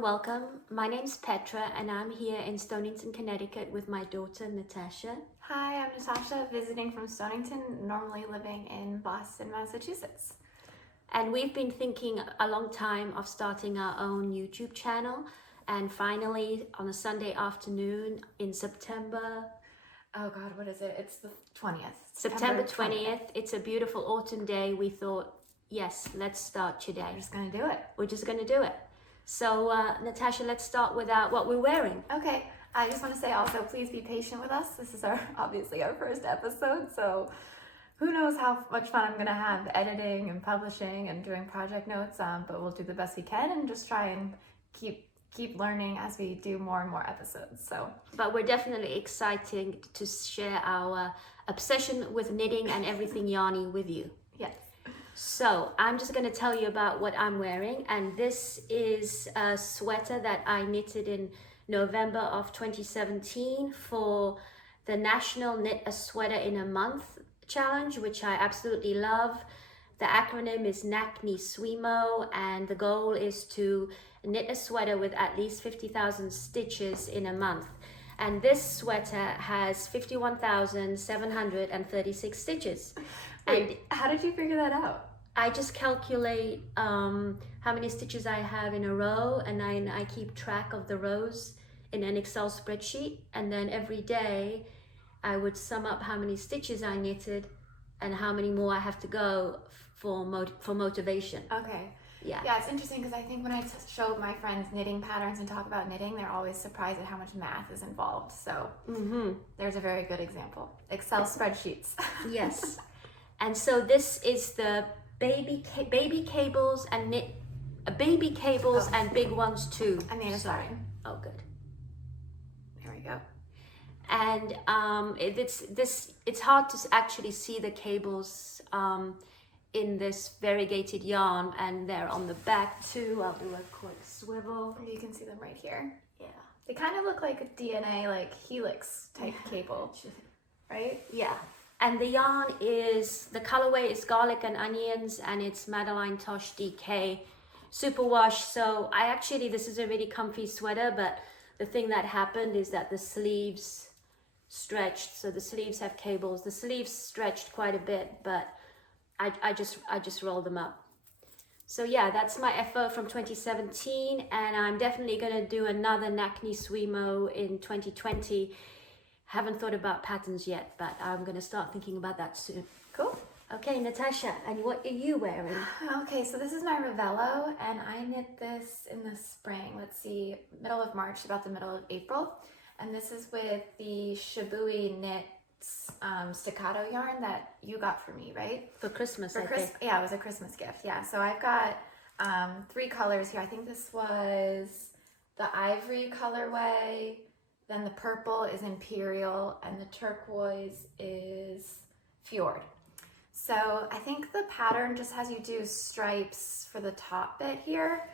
and welcome. My name's Petra and I'm here in Stonington, Connecticut with my daughter Natasha. Hi, I'm Natasha, visiting from Stonington, normally living in Boston, Massachusetts. And we've been thinking a long time of starting our own YouTube channel, and finally on a Sunday afternoon in September. Oh God, what is it? It's the 20th. September 20th. It's a beautiful autumn day. We thought, yes, let's start today. We're just gonna do it. We're just gonna do it. So Natasha, let's start with what we're wearing. Okay, I just want to say also, please be patient with us. This is obviously our first episode, so who knows how much fun I'm gonna have editing and publishing and doing project notes, but we'll do the best we can and just try and keep learning as we do more and more episodes. But we're definitely excited to share our obsession with knitting and everything yarny with you. Yes. So I'm just going to tell you about what I'm wearing, and this is a sweater that I knitted in November of 2017 for the National Knit a Sweater in a Month challenge, which I absolutely love. The acronym is NACNI SWIMO, and the goal is to knit a sweater with at least 50,000 stitches in a month. And this sweater has 51,736 stitches. Wait, and how did you figure that out? I just calculate how many stitches I have in a row, and I keep track of the rows in an Excel spreadsheet, and then every day I would sum up how many stitches I knitted and how many more I have to go for motivation. Okay. Yeah, it's interesting because I think when I show my friends knitting patterns and talk about knitting, they're always surprised at how much math is involved. So there's a very good example. Excel spreadsheets. Yes. And so this is the baby cables and baby cables and big ones too. I made a sign. Oh, good. There we go. And it's hard to actually see the cables in this variegated yarn, and they're on the back too. I'll do a quick swivel. You can see them right here. Yeah. They kind of look like a DNA, like helix type cable, right? Yeah. And the yarn the colorway is Garlic and Onions, and it's Madeline Tosh DK Superwash. So this is a really comfy sweater, but the thing that happened is that the sleeves stretched. So the sleeves have cables. The sleeves stretched quite a bit, but I just rolled them up. So yeah, that's my effort from 2017, and I'm definitely gonna do another NACNI SWIMO in 2020. Haven't thought about patterns yet, but I'm gonna start thinking about that soon. Cool. Okay, Natasha, and what are you wearing? Okay, so this is my Ravello, and I knit this in the spring. Let's see, middle of March, about the middle of April. And this is with the Shibui Knit staccato yarn that you got for me, right? For Christmas, I think. Yeah, it was a Christmas gift. Yeah, so I've got 3 colors here. I think this was the ivory colorway, then the purple is Imperial, and the turquoise is Fjord. So I think the pattern just has you do stripes for the top bit here,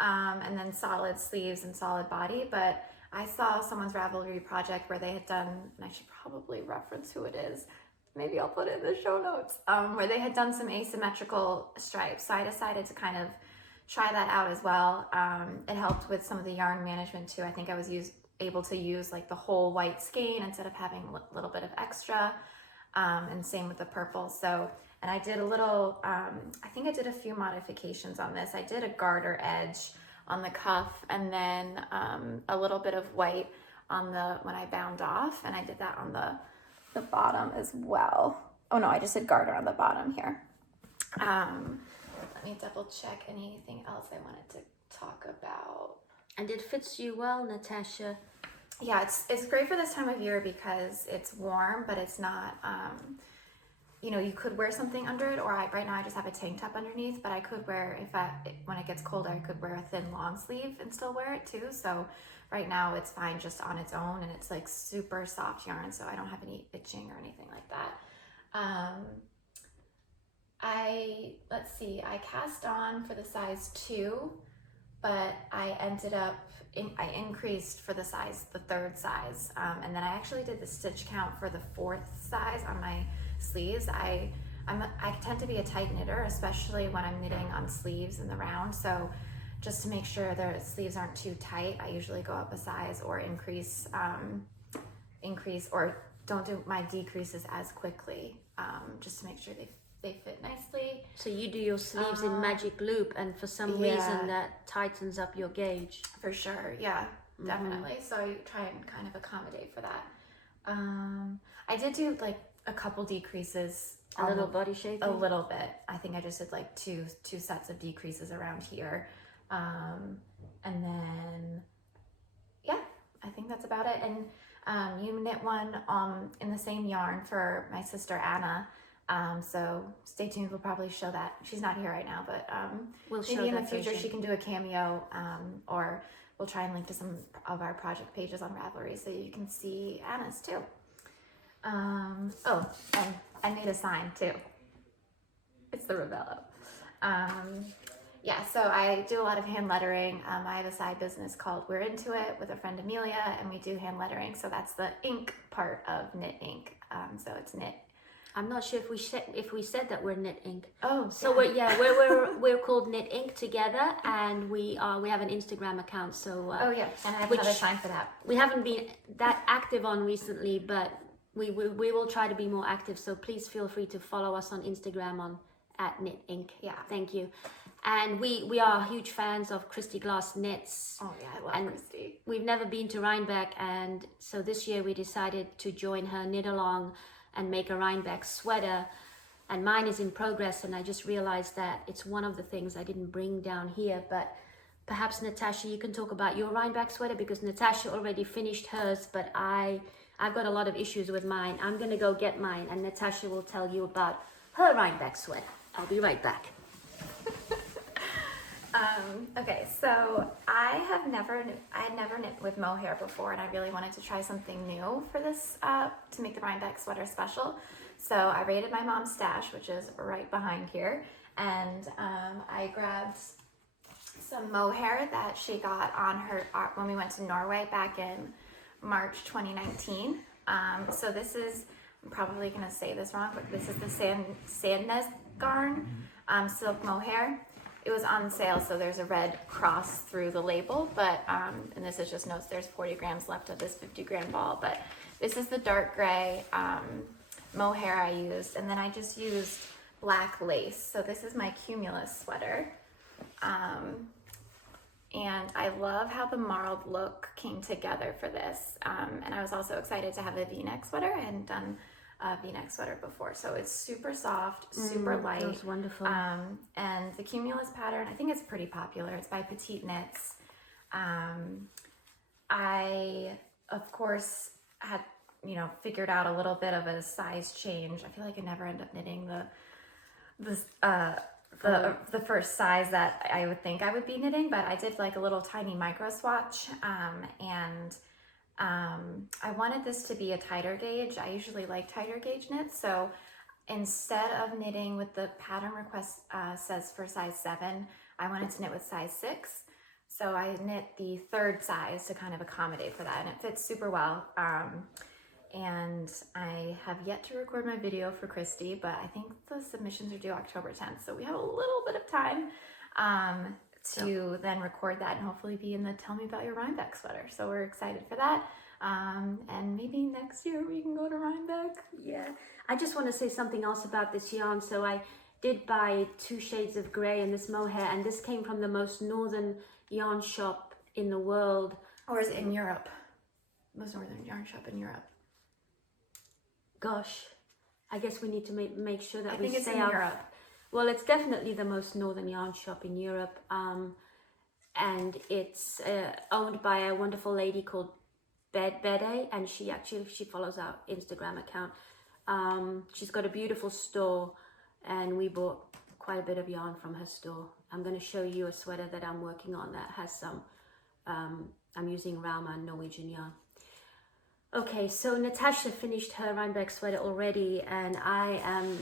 and then solid sleeves and solid body, but I saw someone's Ravelry project where they had done, and I should probably reference who it is, maybe I'll put it in the show notes, where they had done some asymmetrical stripes. So I decided to kind of try that out as well. It helped with some of the yarn management too. I think I was able to use like the whole white skein instead of having a little bit of extra, and same with the purple. So, and I did a little, I think I did a few modifications on this. I did a garter edge on the cuff, and then a little bit of white on when I bound off, and I did that on the bottom as well. Oh no, I just did garter on the bottom here. Let me double check anything else I wanted to talk about. And it fits you well, Natasha. Yeah, it's great for this time of year because it's warm, but it's not, you could wear something under it, or right now I just have a tank top underneath, but I could wear, when it gets colder, I could wear a thin long sleeve and still wear it too. So right now it's fine just on its own, and it's like super soft yarn, so I don't have any itching or anything like that. Let's see, I cast on for the size 2, but I ended up, I increased for the 3rd size, and then I actually did the stitch count for the 4th size on my sleeves. I tend to be a tight knitter, especially when I'm knitting on sleeves in the round, so just to make sure the sleeves aren't too tight. I usually go up a size or increase or don't do my decreases as quickly, just to make sure they fit nicely. So you do your sleeves in magic loop, and for some reason that tightens up your gauge. For sure, yeah, definitely. So I try and kind of accommodate for that. I did do like a couple decreases. A little body shaping? A little bit. I think I just did like two sets of decreases around here. And then, yeah, I think that's about it. And you knit one in the same yarn for my sister Anna. So stay tuned. We'll probably show that. She's not here right now, but we'll maybe in the future she can do a cameo, or we'll try and link to some of our project pages on Ravelry so you can see Anna's too. Oh, and I made a sign too. It's the Ravello. Yeah, so I do a lot of hand lettering. I have a side business called We're Into It with a friend Amelia, and we do hand lettering. So that's the ink part of Knit Ink. So it's knit. I'm not sure if we said that we're Knit Ink. Oh, so yeah. we're called Knit Ink together, and we have an Instagram account. So oh yeah, and I have another sign for that. We haven't been that active on recently, but we will try to be more active. So please feel free to follow us on Instagram @Knit Ink. Yeah, thank you. And we are huge fans of Kristy Glass knits. Oh yeah, I love Kristy. We've never been to Rhinebeck, and so this year we decided to join her knit along and make a Rhinebeck sweater. And mine is in progress, and I just realized that it's one of the things I didn't bring down here. But perhaps Natasha, you can talk about your Rhinebeck sweater, because Natasha already finished hers, but I've got a lot of issues with mine. I'm gonna go get mine, and Natasha will tell you about her Rhinebeck sweater. I'll be right back. Okay, so I had never knit with mohair before, and I really wanted to try something new for this, to make the Rhinebeck sweater special. So I raided my mom's stash, which is right behind here, and I grabbed some mohair that she got on her when we went to Norway back in March 2019. So this is, I'm probably gonna say this wrong, but this is the Sandnes garn, silk mohair. It was on sale, so there's a red cross through the label, but and this is just notes there's 40 grams left of this 50-gram ball, but this is the dark gray mohair I used, and then I just used black lace. So this is my Cumulus sweater, and I love how the marled look came together for this, and I was also excited to have a V-neck sweater. I hadn't done a V-neck sweater before, so it's super soft, super light. That's wonderful. And the Cumulus pattern, I think it's pretty popular. It's by Petite Knits. I of course had figured out a little bit of a size change. I feel like I never end up knitting the first size that I would think I would be knitting, but I did like a little tiny micro swatch, and I wanted this to be a tighter gauge. I usually like tighter gauge knits, so instead of knitting with the pattern request says for size 7, I wanted to knit with size 6. So I knit the third size to kind of accommodate for that, and it fits super well. And I have yet to record my video for Kristy, but I think the submissions are due October 10th, so we have a little bit of time to then record that and hopefully be in the Tell Me About Your Rhinebeck sweater. So we're excited for that. And maybe next year we can go to Rhinebeck. Yeah, I just want to say something else about this yarn. So I did buy 2 shades of gray in this mohair, and this came from the most northern yarn shop in the world. Or is it in Europe? Most northern yarn shop in Europe. Gosh, I guess we need to make sure that I think it's in Europe. Well, it's definitely the most northern yarn shop in Europe, and it's owned by a wonderful lady called Bede, and she follows our Instagram account. She's got a beautiful store, and we bought quite a bit of yarn from her store. I'm going to show you a sweater that I'm working on that has some, I'm using Rauma Norwegian yarn. Okay, so Natasha finished her Rhinebeck sweater already, and I am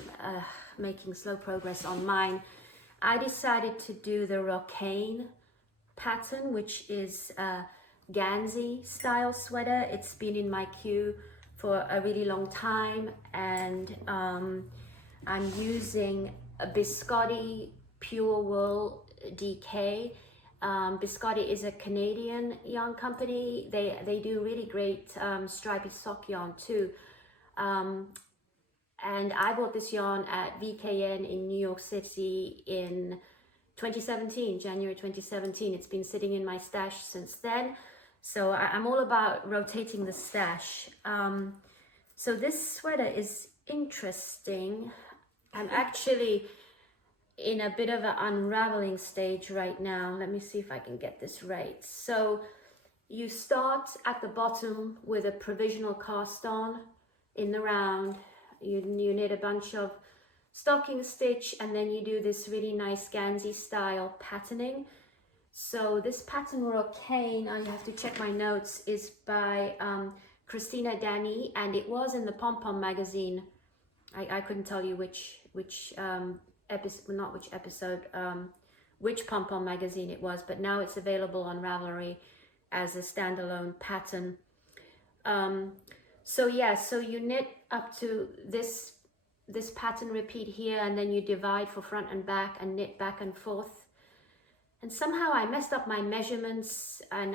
making slow progress on mine. I decided to do the Rokken pattern, which is a Gansey style sweater. It's been in my queue for a really long time, and I'm using a Biscotti Pure Wool DK. Biscotti is a Canadian yarn company. They do really great stripy sock yarn too. And I bought this yarn at VKN in New York City in 2017, January 2017. It's been sitting in my stash since then. So I'm all about rotating the stash. So this sweater is interesting. I'm actually in a bit of an unraveling stage right now. Let me see if I can get this right. So you start at the bottom with a provisional cast on in the round. You knit a bunch of stocking stitch, and then you do this really nice Gansey style patterning. So this pattern Rokken, I have to check my notes, is by Christina Danny, and it was in the Pom Pom magazine. I couldn't tell you which episode, not which episode, which Pom Pom magazine it was, but now it's available on Ravelry as a standalone pattern. So yeah, so you knit up to this pattern repeat here, and then you divide for front and back and knit back and forth. And somehow I messed up my measurements, and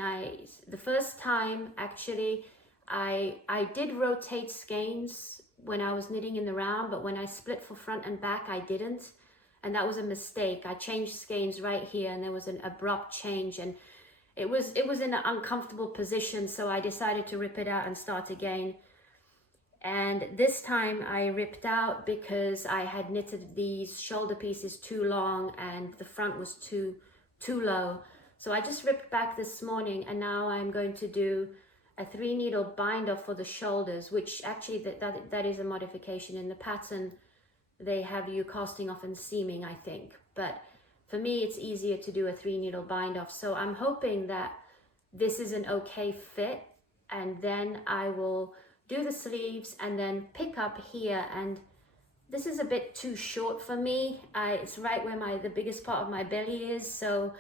the first time actually I did rotate skeins when I was knitting in the round, but when I split for front and back I didn't, and that was a mistake. I changed skeins right here, and there was an abrupt change, and it was in an uncomfortable position, so I decided to rip it out and start again. And this time I ripped out because I had knitted these shoulder pieces too long and the front was too low. So I just ripped back this morning, and now I'm going to do a 3 needle binder for the shoulders, which actually that is a modification in the pattern. They have you casting off and seaming, I think, but for me it's easier to do a 3 needle bind off. So I'm hoping that this is an okay fit, and then I will do the sleeves and then pick up here. And this is a bit too short for me. It's right where the biggest part of my belly is. So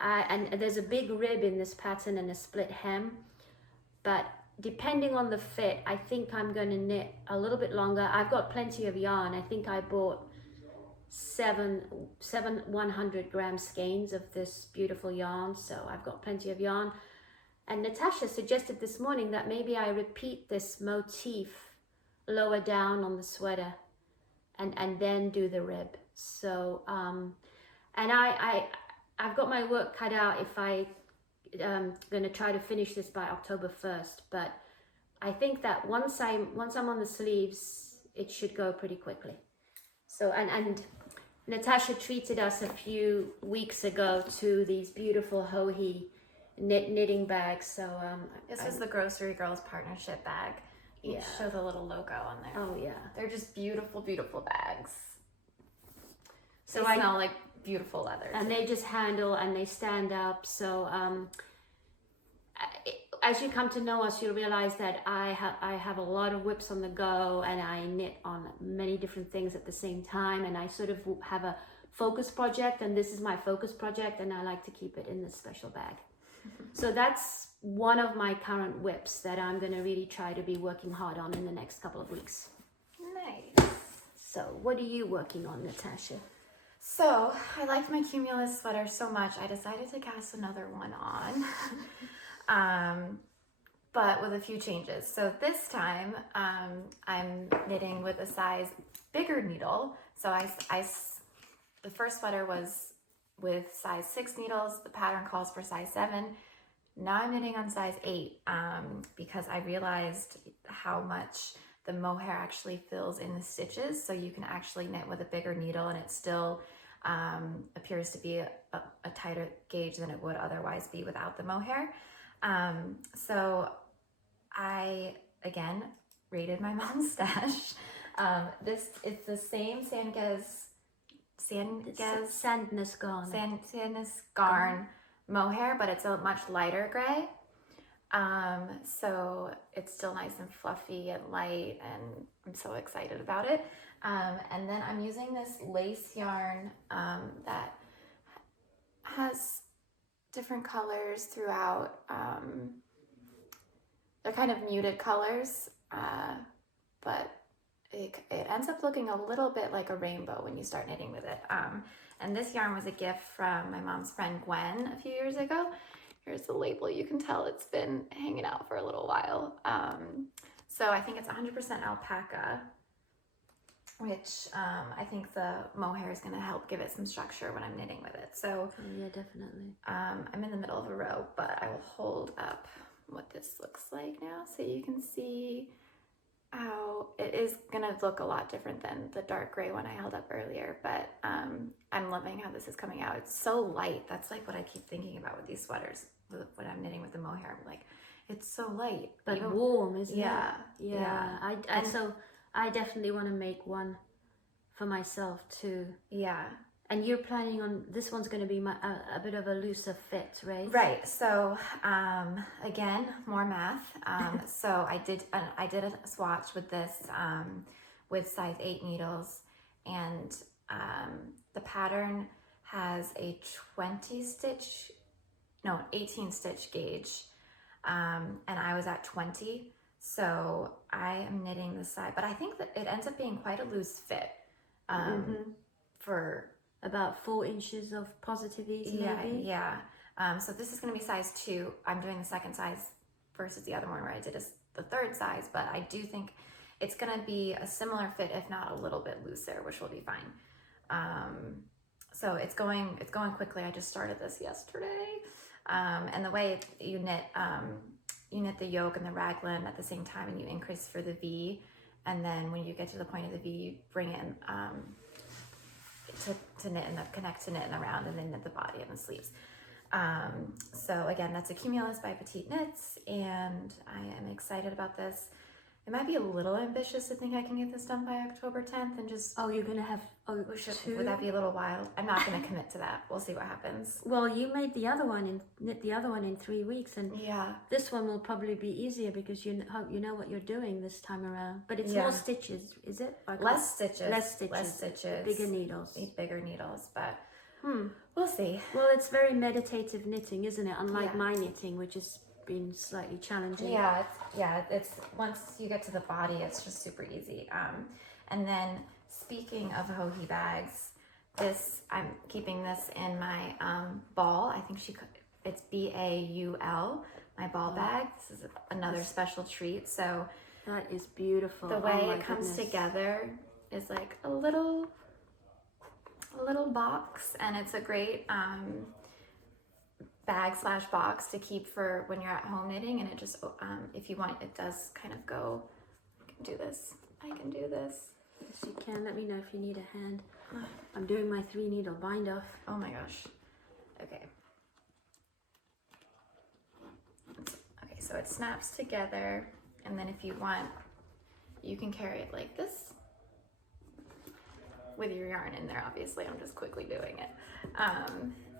and there's a big rib in this pattern and a split hem, but depending on the fit, I think I'm going to knit a little bit longer. I've got plenty of yarn. I think I bought seven 100-gram skeins of this beautiful yarn, so I've got plenty of yarn. And Natasha suggested this morning that maybe I repeat this motif lower down on the sweater and then do the rib. So and I've got my work cut out if I'm going to try to finish this by October 1st, but I think that once I'm on the sleeves, it should go pretty quickly. So and Natasha treated us a few weeks ago to these beautiful hohe knitting bags. So this is the Grocery Girls partnership bag. Yeah. Show the little logo on there. Oh yeah, they're just beautiful, beautiful bags. So they smell like beautiful leather, and they just handle and they stand up. So as you come to know us, you'll realize that I have a lot of whips on the go, and I knit on many different things at the same time, and I sort of have a focus project, and this is my focus project, and I like to keep it in this special bag. So that's one of my current whips that I'm going to really try to be working hard on in the next couple of weeks. Nice. So what are you working on, Natasha? So I liked my Cumulous sweater so much, I decided to cast another one on, but with a few changes. So this time I'm knitting with a size bigger needle. So the first sweater was with size 6 needles. The pattern calls for size 7. Now I'm knitting on size 8 because I realized how much the mohair actually fills in the stitches. So you can actually knit with a bigger needle, and it still appears to be a tighter gauge than it would otherwise be without the mohair. So I, again, raided my mom's stash. It's the same Sandnes Garn mohair, but it's a much lighter gray. So it's still nice and fluffy and light, and I'm so excited about it. And then I'm using this lace yarn that has different colors throughout. They're kind of muted colors, but it ends up looking a little bit like a rainbow when you start knitting with it. And this yarn was a gift from my mom's friend Gwen a few years ago. Here's the label. You can tell it's been hanging out for a little while. So I think it's 100% alpaca, which I think the mohair is going to help give it some structure when I'm knitting with it. So yeah, definitely. I'm in the middle of a row, but I will hold up what this looks like now so you can see how it is going to look a lot different than the dark gray one I held up earlier, but I'm loving how this is coming out. It's so light. That's like what I keep thinking about with these sweaters when I'm knitting with the mohair. I'm like, it's so light but warm, isn't it? Yeah. So I definitely want to make one for myself too. Yeah. And you're planning on, this one's going to be a bit of a looser fit, right? Right. So again, more math. So I did a swatch with this with size 8 needles, and the pattern has a 18 stitch gauge, and I was at 20. So I am knitting the side, but I think that it ends up being quite a loose fit for about 4 inches of positive ease, maybe? Yeah. So this is going to be size 2. I'm doing the second size versus the other one where I did the third size, but I do think it's going to be a similar fit, if not a little bit looser, which will be fine. So it's going quickly. I just started this yesterday. And the way you knit the yoke and the raglan at the same time, and you increase for the V, and then when you get to the point of the V, you bring in to knit and connect to knit in the round, and then knit the body and the sleeves. So again, that's a Cumulus by Petite Knits, and I am excited about this. It might be a little ambitious to think I can get this done by October 10th and just... Oh, you're going to have... Oh, would that be a little wild? I'm not going to commit to that. We'll see what happens. Well, you made the other one knit the other one in 3 weeks, and yeah, this one will probably be easier because you know what you're doing this time around. But it's more stitches, is it? Less stitches. Less stitches. Bigger needles. Bigger needles, but we'll see. Well, it's very meditative knitting, isn't it? Unlike my knitting, which has been slightly challenging. It's once you get to the body, it's just super easy. And then speaking of hohe bags, I'm keeping this in my ball. I think it's BAUL, my ball bag. This is another special treat. So that is beautiful. The way it comes together is like a little box, and it's a great bag / box to keep for when you're at home knitting. And it just if you want, it does kind of go. I can do this. Yes, you can. Let me know if you need a hand. I'm doing my 3 needle bind off. Oh my gosh. Okay, so it snaps together, and then if you want, you can carry it like this with your yarn in there. Obviously, I'm just quickly doing it.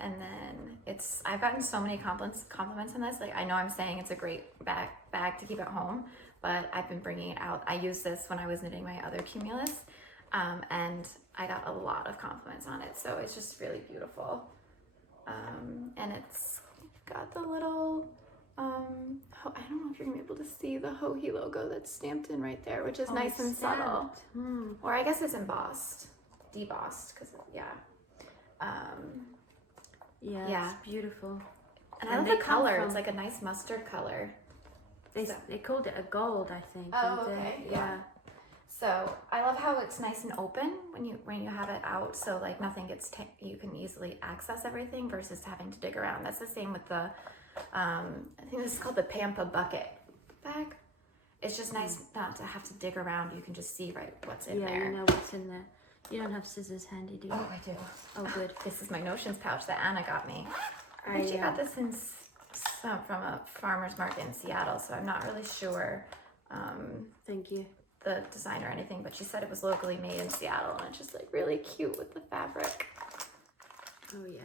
And then I've gotten so many compliments on this. Like, I know I'm saying it's a great bag to keep at home, but I've been bringing it out. I used this when I was knitting my other Cumulus, and I got a lot of compliments on it. So it's just really beautiful. And it's got the little, I don't know if you're gonna be able to see the hohe logo that's stamped in right there, which is nice and subtle. Or I guess it's debossed, because it's beautiful. And I love the color. It's like a nice mustard color. They called it a gold, I think. Oh, okay. Yeah. So I love how it's nice and open when you have it out. So like nothing gets you can easily access everything versus having to dig around. That's the same with the I think this is called the Pampa bucket bag. It's just nice not to have to dig around. You can just see what's in there. Yeah, you know what's in there. You don't have scissors handy, do you? Oh, I do. Oh, good. This is my notions pouch that Anna got me. I think she got this from a farmer's market in Seattle, so I'm not really sure. Thank you. The design or anything, but she said it was locally made in Seattle, and it's just like really cute with the fabric. Oh yeah.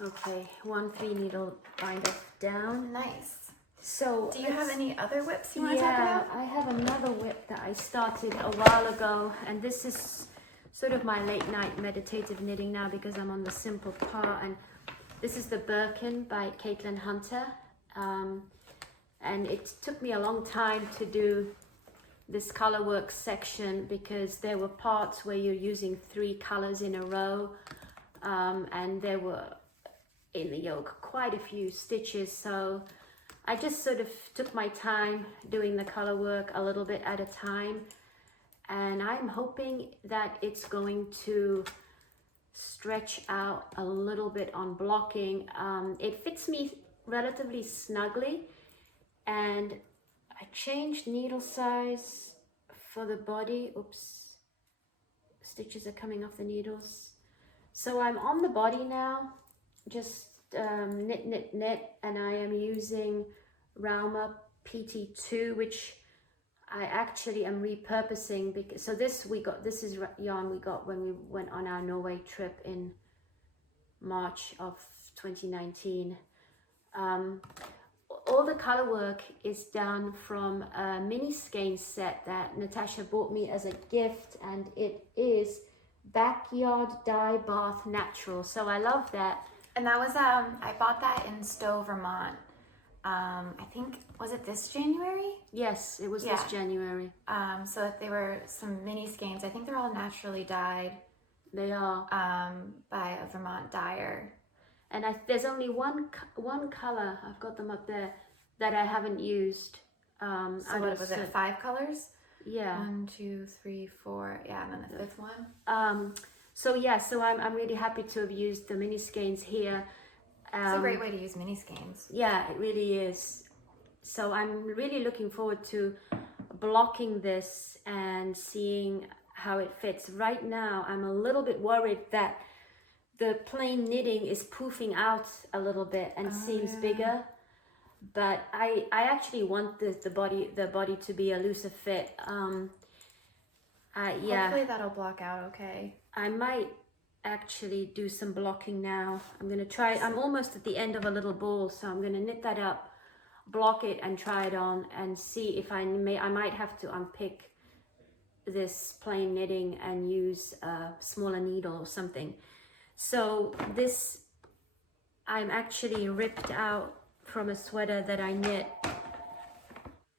Okay, 1 3 needle bind off down. Nice. So do you have any other whips you want to talk about? I have another whip that I started a while ago, and this is sort of my late night meditative knitting now because I'm on the simple part. And this is the Birkin by Caitlin Hunter, and it took me a long time to do this color work section because there were parts where you're using 3 colors in a row, and there were in the yoke quite a few stitches, so I just sort of took my time doing the color work a little bit at a time, and I'm hoping that it's going to stretch out a little bit on blocking. It fits me relatively snugly, and I changed needle size for the body. Oops, stitches are coming off the needles. So I'm on the body now, just knit, knit, knit, and I am using Rauma PT2, which I actually am repurposing because, so this is yarn we got when we went on our Norway trip in March of 2019. All the color work is done from a mini skein set that Natasha bought me as a gift, and it is Backyard Dye Bath Natural. So I love that. And that was, I bought that in Stowe, Vermont. I think, was it this January? Yes, it was this January. So they were some mini skeins. I think they're all naturally dyed. They are. By a Vermont dyer. And there's only one color, I've got them up there, that I haven't used. So what was it, 5 colors? Yeah. 1, 2, 3, 4, yeah, and then the 5th one. So yeah, so I'm really happy to have used the mini skeins here. It's a great way to use mini skeins. Yeah, it really is. So I'm really looking forward to blocking this and seeing how it fits. Right now, I'm a little bit worried that the plain knitting is poofing out a little bit and seems bigger. But I actually want the body to be a looser fit. Yeah. Hopefully that'll block out okay. I might actually do some blocking now. I'm going to try. I'm almost at the end of a little ball, so I'm going to knit that up, block it, and try it on and see if I might have to unpick this plain knitting and use a smaller needle or something. So this, I'm actually ripped out from a sweater that I knit.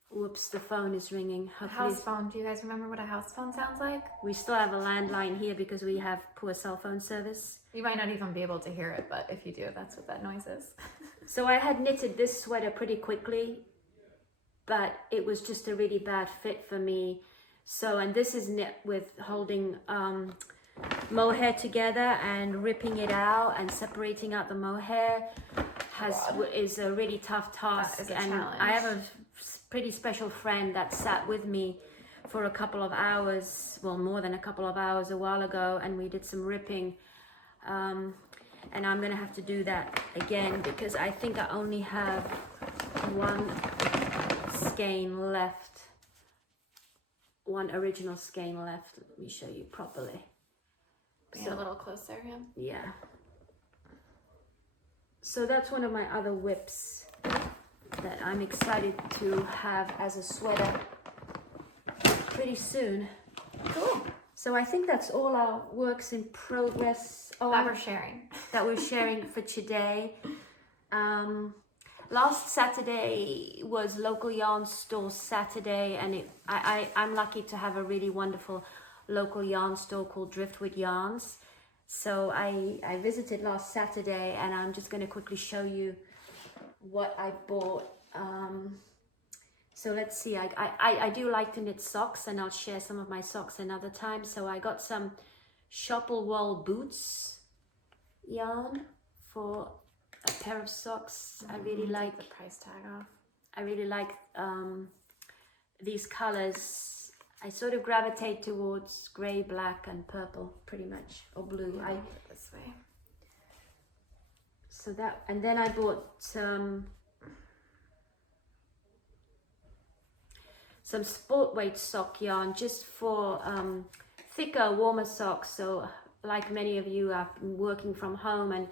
Whoops, the phone is ringing. House phone. Do you guys remember what a house phone sounds like? We still have a landline here because we have poor cell phone service. You might not even be able to hear it, but if you do, that's what that noise is. So I had knitted this sweater pretty quickly, but it was just a really bad fit for me. So, and this is knit with holding mohair together and ripping it out and separating out the mohair is a really tough task. That is a and challenge. I have a pretty special friend that sat with me for a couple of hours, well, more than a couple of hours a while ago, and we did some ripping. And I'm gonna have to do that again because I think I only have one skein left, one original skein left. Let me show you properly. Be a little closer, yeah. So that's one of my other whips that I'm excited to have as a sweater pretty soon. Cool. So I think that's all our works in progress that we're sharing. That we're sharing for today. Last Saturday was local yarn store Saturday, and I'm lucky to have a really wonderful local yarn store called Driftwood Yarns. So I visited last Saturday, and I'm just going to quickly show you what I bought. So let's see, I do like to knit socks, and I'll share some of my socks another time. So I got some Shopple Boots yarn for a pair of socks. I really like the price tag off. I really like these colors. I sort of gravitate towards gray, black, and purple, pretty much, or blue. Yeah, this way. So that, and then I bought some sport weight sock yarn just for thicker, warmer socks. So like many of you, I've been working from home and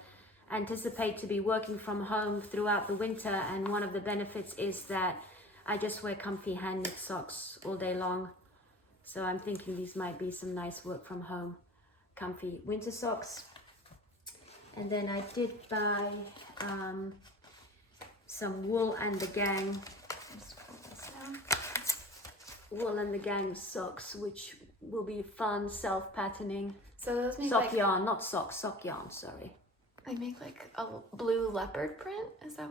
anticipate to be working from home throughout the winter. And one of the benefits is that I just wear comfy hand knit socks all day long. So I'm thinking these might be some nice work from home, comfy winter socks. And then I did buy some wool and the gang. Wool and the Gang socks, which will be fun self-patterning. So those make sock like yarn, not socks, sock yarn, sorry. I make like a blue leopard print. Is that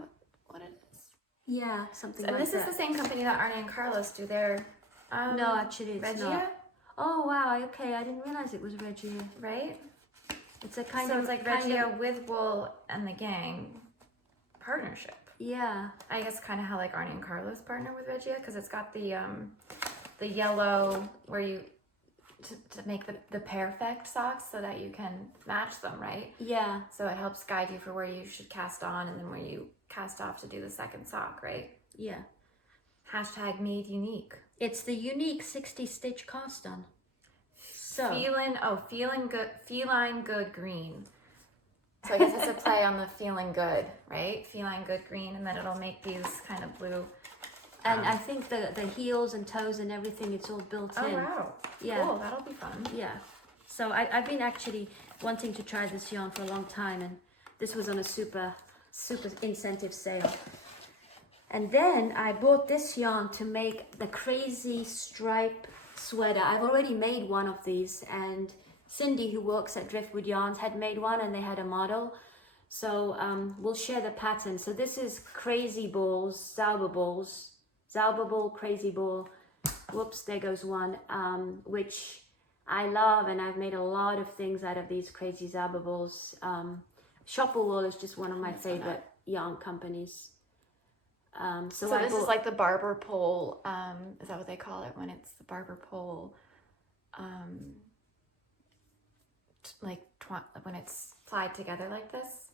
what it is? Yeah, something And like that. this is the same company that Arne and Carlos do their no, actually it's Regia, not. Oh wow, okay, I didn't realize it was Regia. right? It's a kind So of it's like kind Regia of, with Wool and the Gang partnership. yeah. I guess kind of how like Arne and Carlos partner with Regia, because it's got the yellow where you to make the perfect socks so that you can match them, right? Yeah. So it helps guide you for where you should cast on and then where you cast off to do the second sock, right? Yeah. Hashtag made unique. It's the unique 60 stitch cast on. So Feeling good, feline good green. So I guess it's a play on the feeling good, right? Feline good green, and then it'll make these kind of blue. And I think the heels and toes and everything, it's all built in. Oh wow. Yeah. Cool, that'll be fun. Yeah. So I've been actually wanting to try this yarn for a long time, and this was on a super incentive sale. And then I bought this yarn to make the crazy stripe sweater. I've already made one of these, and Cindy, who works at Driftwood Yarns, had made one, and they had a model. So we'll share the pattern. So this is crazy balls, Zauber ball, crazy ball. Whoops, there goes one, which I love, and I've made a lot of things out of these crazy Zauber balls. Shopper Wool is just one of my favorite yarn companies. So this is like the barber pole. Is that what they call it when it's the barber pole? When it's plied together like this.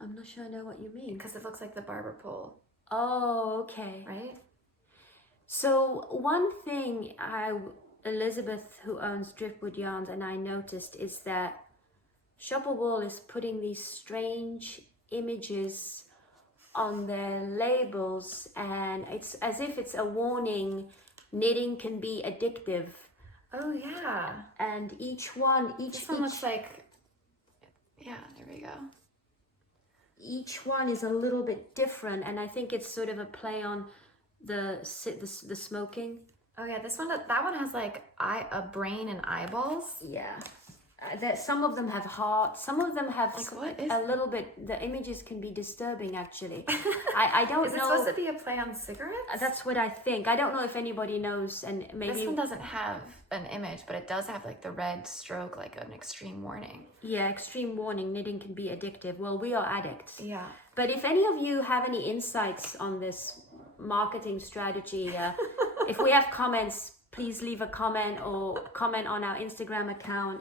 I'm not sure I know what you mean. Because it looks like the barber pole. Oh, okay. Right? So one thing Elizabeth, who owns Driftwood Yarns, and I noticed is that Shopper Wool is putting these strange images on their labels, and it's as if it's a warning. Knitting can be addictive. Oh yeah. And this one looks like, yeah, there we go. Each one is a little bit different, and I think it's sort of a play on the smoking. Oh yeah, that one has like a brain and eyeballs. Yeah. That some of them have hearts, some of them have like what is a little bit. The images can be disturbing, actually. I don't know. Is it supposed to be a play on cigarettes? That's what I think. I don't know if anybody knows, and maybe this one doesn't have an image, but it does have like the red stroke, like an extreme warning. Yeah, extreme warning. Knitting can be addictive. Well, we are addicts. Yeah. But if any of you have any insights on this marketing strategy, if we have comments, please leave a comment or comment on our Instagram account.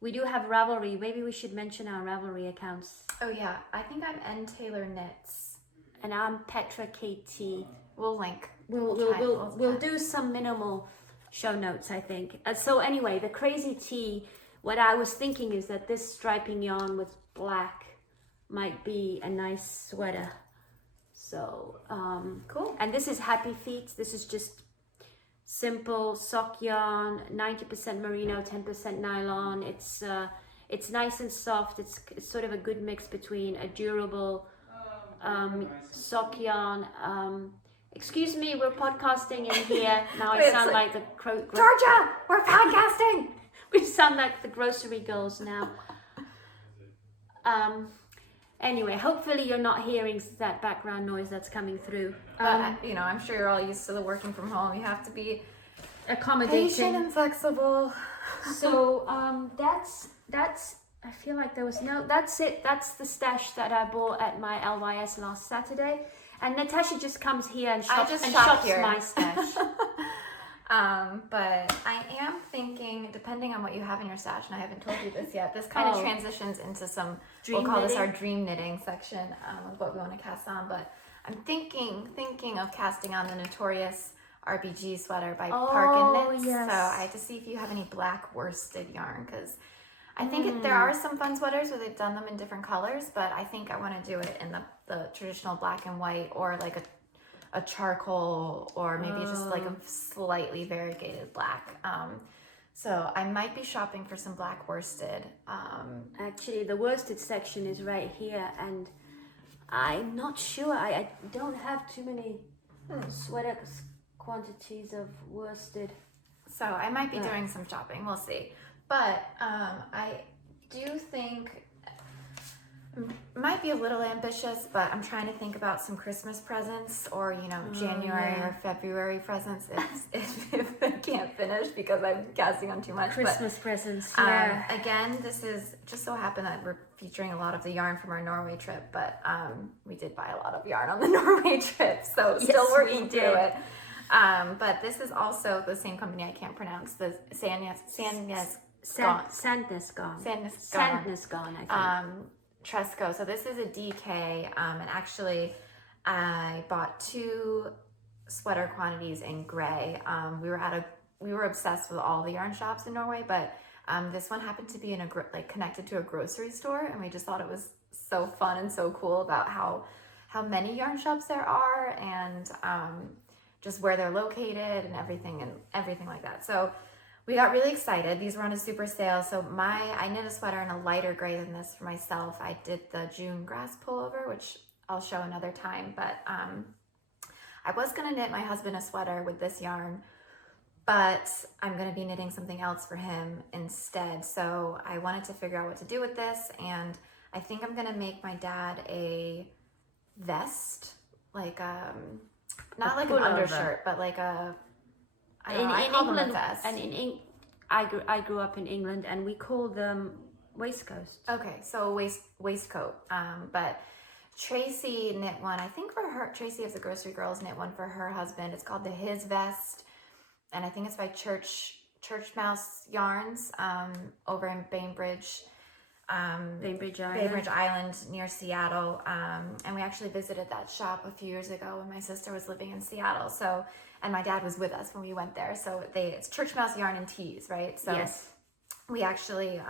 We do have Ravelry. Maybe we should mention our Ravelry accounts. Oh yeah, I think I'm N Taylor Knits. And I'm Petra KT. We'll link. We'll do some minimal show notes, I think. So anyway, the crazy tee, what I was thinking is that this striping yarn with black might be a nice sweater. So, cool. And this is Happy Feet. This is just simple sock yarn, 90% merino, 10% nylon. It's nice and soft. It's sort of a good mix between a durable sock yarn. Excuse me, we're podcasting in here. Now I sound like the Georgia, we're podcasting. We sound like the grocery girls now. Anyway, hopefully you're not hearing that background noise that's coming through. But, I'm sure you're all used to the working from home. You have to be accommodating, patient and flexible. So that's. I feel like there was that's it. That's the stash that I bought at my LYS last Saturday. And Natasha just comes here and shops my stash. But I am thinking, depending on what you have in your stash, and I haven't told you this yet, this kind of transitions into some, we'll call this our dream knitting section of what we want to cast on. But I'm thinking of casting on the notorious RBG sweater by Parkin Knits. Yes. So I have to see if you have any black worsted yarn, because I think there are some fun sweaters where they've done them in different colors, but I think I want to do it in the traditional black and white, or like a charcoal, or maybe just like a slightly variegated black. So I might be shopping for some black worsted. Actually, the worsted section is right here, and I'm not sure. I don't have too many sweaters quantities of worsted. So I might be doing some shopping. We'll see. But I do think might be a little ambitious, but I'm trying to think about some Christmas presents or, you know, January or February presents if I can't finish because I'm casting on too much. Christmas presents, yeah. Again, this is just so happened that we're featuring a lot of the yarn from our Norway trip, but we did buy a lot of yarn on the Norway trip, so still working through it. But this is also the same company I can't pronounce, the Sandnes Gone, I think. Tresco. So this is a DK, and actually I bought 2 sweater quantities in gray. We were obsessed with all the yarn shops in Norway, but this one happened to be in connected to a grocery store, and we just thought it was so fun and so cool about how many yarn shops there are, and just where they're located and everything like that. So we got really excited. These were on a super sale. So I knit a sweater in a lighter gray than this for myself. I did the June grass pullover, which I'll show another time. But I was gonna knit my husband a sweater with this yarn, but I'm gonna be knitting something else for him instead. So I wanted to figure out what to do with this, and I think I'm gonna make my dad a vest, like not like an undershirt, but like a I call them a vest. And I grew up in England, and we call them waistcoats. Okay, so waistcoat. But Tracy knit one. I think for her, Tracy of the Grocery Girls knit one for her husband. It's called the His Vest, and I think it's by Church Mouse Yarns over in Bainbridge. Bainbridge Island near Seattle, and we actually visited that shop a few years ago when my sister was living in Seattle. So, and my dad was with us when we went there. So it's Church Mouse Yarn and Tees, right? So yes, we actually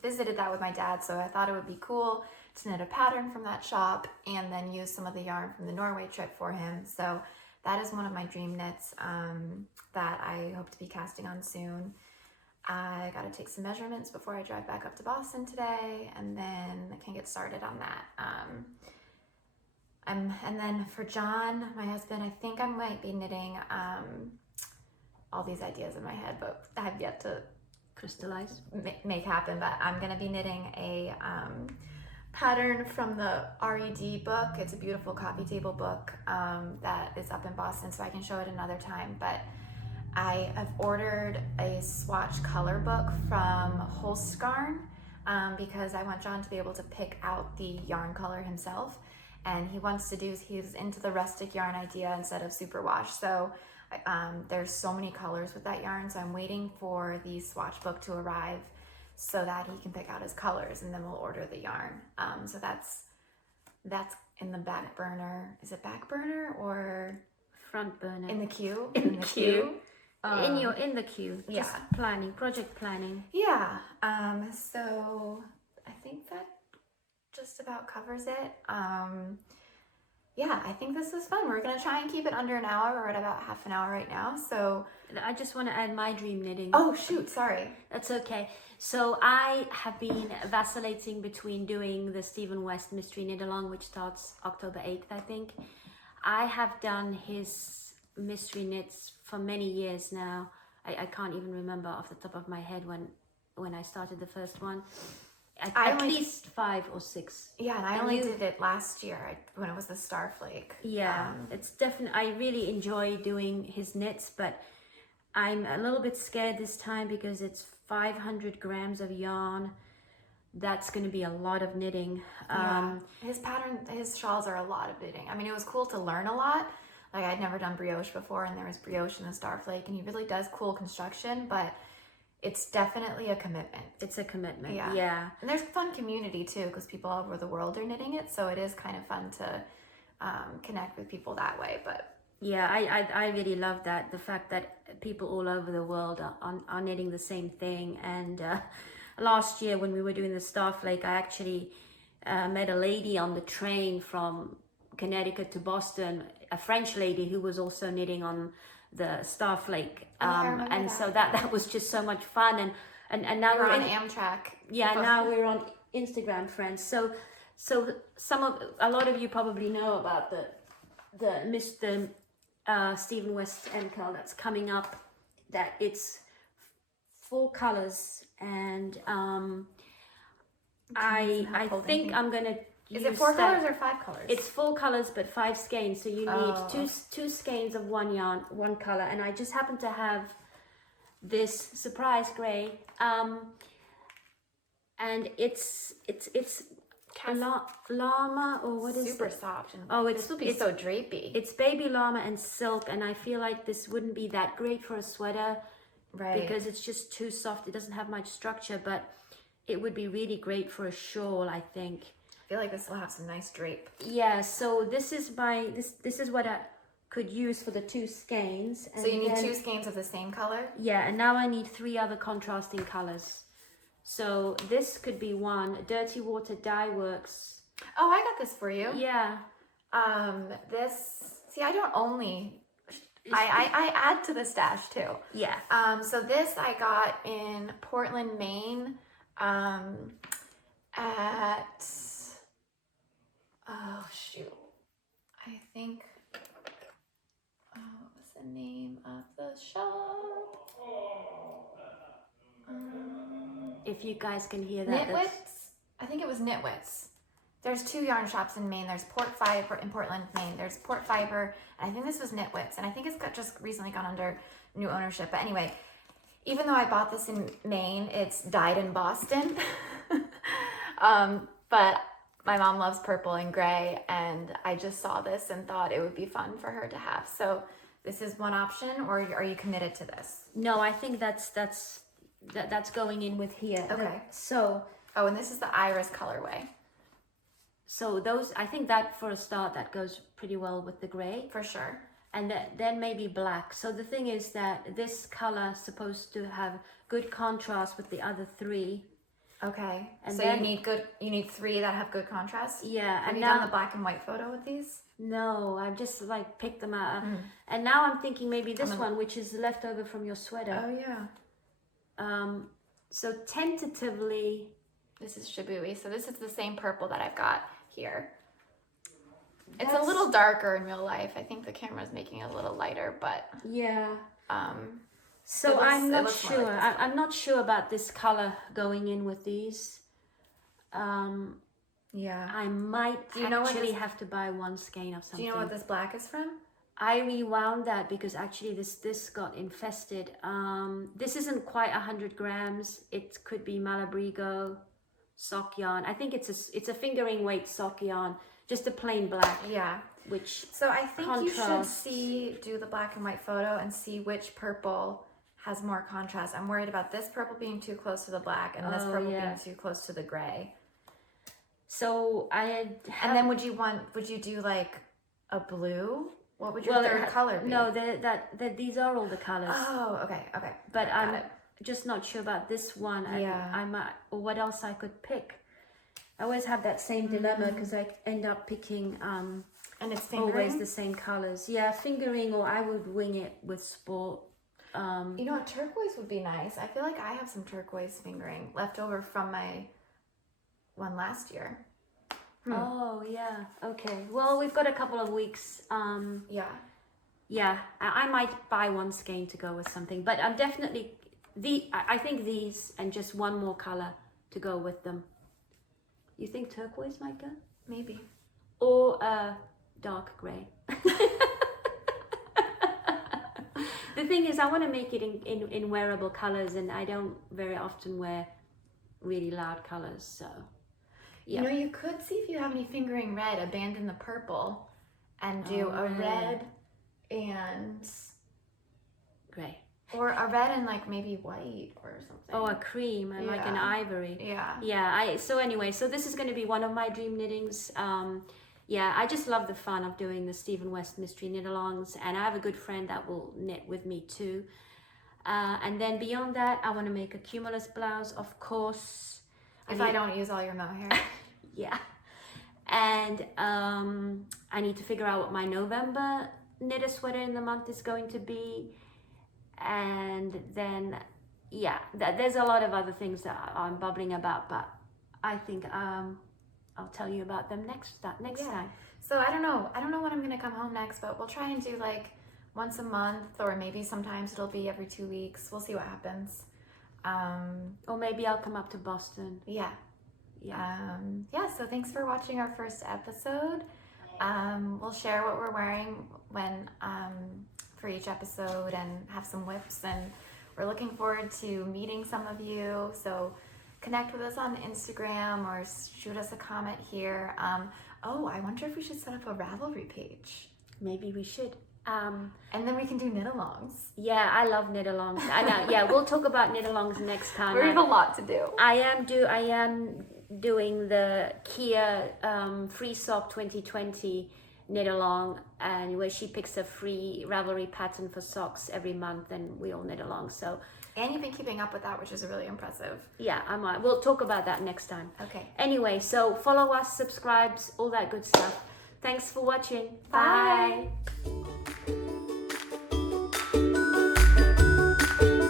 visited that with my dad. So I thought it would be cool to knit a pattern from that shop and then use some of the yarn from the Norway trip for him. So that is one of my dream knits that I hope to be casting on soon. I got to take some measurements before I drive back up to Boston today, and then I can get started on that. And then for John, my husband, I think I might be knitting all these ideas in my head, but I have yet to crystallize, make happen. But I'm going to be knitting a pattern from the RED book. It's a beautiful coffee table book that is up in Boston, so I can show it another time. But I have ordered a swatch color book from Holskarn because I want John to be able to pick out the yarn color himself, and he's into the rustic yarn idea instead of superwash. So there's so many colors with that yarn, so I'm waiting for the swatch book to arrive so that he can pick out his colors, and then we'll order the yarn. So that's in the back burner. Is it back burner or front burner? In the queue. In the queue. In the queue, just project planning. Yeah. So I think that just about covers it. Yeah, I think this is fun. We're gonna try and keep it under an hour. We're at about half an hour right now. So I just want to add my dream knitting. Oh shoot, sorry. That's okay. So I have been vacillating between doing the Stephen West Mystery Knit Along, which starts October 8th, I think. I have done his mystery knits for many years now. I can't even remember off the top of my head when I started the first one. At least 5 or 6. Yeah, and I only did it last year when it was the Starflake. Yeah, it's definitely, I really enjoy doing his knits, but I'm a little bit scared this time because it's 500 grams of yarn. That's going to be a lot of knitting. Yeah. His shawls are a lot of knitting. I mean, it was cool to learn a lot. Like, I'd never done brioche before, and there was brioche in the Starflake, and he really does cool construction, but it's definitely a commitment. It's a commitment, yeah. And there's fun community, too, because people all over the world are knitting it, so it is kind of fun to connect with people that way, but... Yeah, I really love that, the fact that people all over the world are knitting the same thing, and last year when we were doing the Starflake, I actually met a lady on the train from Connecticut to Boston, a French lady who was also knitting on the Starflake, and so that was just so much fun, and now we're on Amtrak. Yeah, now we're on Instagram friends. So a lot of you probably know about the Stephen West Enkel that's coming up, that it's 4 colors, and I think I'm gonna use Is it 4 colors or 5 colors? It's 4 colors but 5 skeins, so you need two skeins of one yarn, one color, and I just happen to have this surprise gray, and it's llama, or what is super it? soft. And This will be so drapey. It's baby llama and silk, and I feel like this wouldn't be that great for a sweater, right? Because it's just too soft. It doesn't have much structure, but it would be really great for a shawl, I think. I feel like this will have some nice drape. Yeah. So this is this is what I could use for the 2 skeins. And so you need 2 skeins of the same color? Yeah, and now I need 3 other contrasting colors. So this could be one. Dirty Water Dye Works. Oh, I got this for you. Yeah. See, I don't only, I add to the stash too. Yeah. So this I got in Portland, Maine, at, oh shoot, I think, what was the name of the shop? If you guys can hear that. KnitWit's? I think it was KnitWit's. There's 2 yarn shops in Maine. There's Port Fiber in Portland, Maine. There's Port Fiber, and I think this was KnitWit's, and I think it's just recently gone under new ownership. But anyway, even though I bought this in Maine, it's dyed in Boston. But my mom loves purple and gray, and I just saw this and thought it would be fun for her to have. So this is one option, or are you committed to this? No, I think that's going in with here. Okay. So. Oh, and this is the Iris colorway. So those, I think that for a start, that goes pretty well with the gray. For sure. And then maybe black. So the thing is that this color is supposed to have good contrast with the other 3. Okay. And so then, you need 3 that have good contrast? Yeah. Have you done the black and white photo with these? No, I've just like picked them out. And now I'm thinking maybe this one, which is left over from your sweater. Oh yeah. So tentatively, this is Shibui. So this is the same purple that I've got here. It's a little darker in real life. I think the camera's making it a little lighter, but yeah. So I'm not sure. Like I'm not sure about this color going in with these. Yeah. I might actually have to buy 1 skein of something. Do you know what this black is from? I rewound that because actually this got infested. This isn't quite 100 grams. It could be Malabrigo sock yarn. I think it's a fingering weight sock yarn, just a plain black. Yeah. So I think you should do the black and white photo and see which purple has more contrast. I'm worried about this purple being too close to the black and this purple being too close to the gray. So and then would you do like a blue? What would your third color be? No, these are all the colors. Oh, okay. But I'm just not sure about this one. I might, or what else I could pick. I always have that same dilemma because I end up picking and it's fingering? Always the same colors. Yeah, fingering, or I would wing it with sport. You know what, turquoise would be nice. I feel like I have some turquoise fingering left over from my one last year. Oh yeah, okay. Well, we've got a couple of weeks. Yeah, I might buy 1 skein to go with something, but I'm definitely I think these and just 1 more color to go with them. You think turquoise might go? Maybe. Or dark gray. The thing is, I want to make it in wearable colors, and I don't very often wear really loud colors, so yeah. You know, you could see if you have any fingering red, abandon the purple and do a red and gray, or a red and like maybe white or something. Oh, a cream and like an ivory. Yeah. So anyway, so this is going to be one of my dream knittings. Yeah, I just love the fun of doing the Stephen West mystery knit alongs, and I have a good friend that will knit with me too. And then beyond that, I want to make a cumulus blouse, of course. If I don't use all your mohair. Yeah. And I need to figure out what my November knit a sweater in the month is going to be. And then, yeah, there's a lot of other things that I'm bubbling about, but I think I'll tell you about them next time. So I don't know when I'm gonna come home next, but we'll try and do like once a month, or maybe sometimes it'll be every 2 weeks. We'll see what happens. Or maybe I'll come up to Boston. Yeah. Yeah, so thanks for watching our first episode. We'll share what we're wearing when for each episode and have some whips, and we're looking forward to meeting some of you. So connect with us on Instagram or shoot us a comment here. Oh, I wonder if we should set up a Ravelry page. Maybe we should. And then we can do knit-alongs. Yeah, I love knit-alongs. I know. Yeah, we'll talk about knit-alongs next time. We have a lot to do. I am doing the Kia Free Sock 2020 knit-along, and where she picks a free Ravelry pattern for socks every month, and we all knit along. So. And you've been keeping up with that, which is really impressive. Yeah, I might. We'll talk about that next time. Okay. Anyway, so follow us, subscribe, all that good stuff. Thanks for watching. Bye. Bye.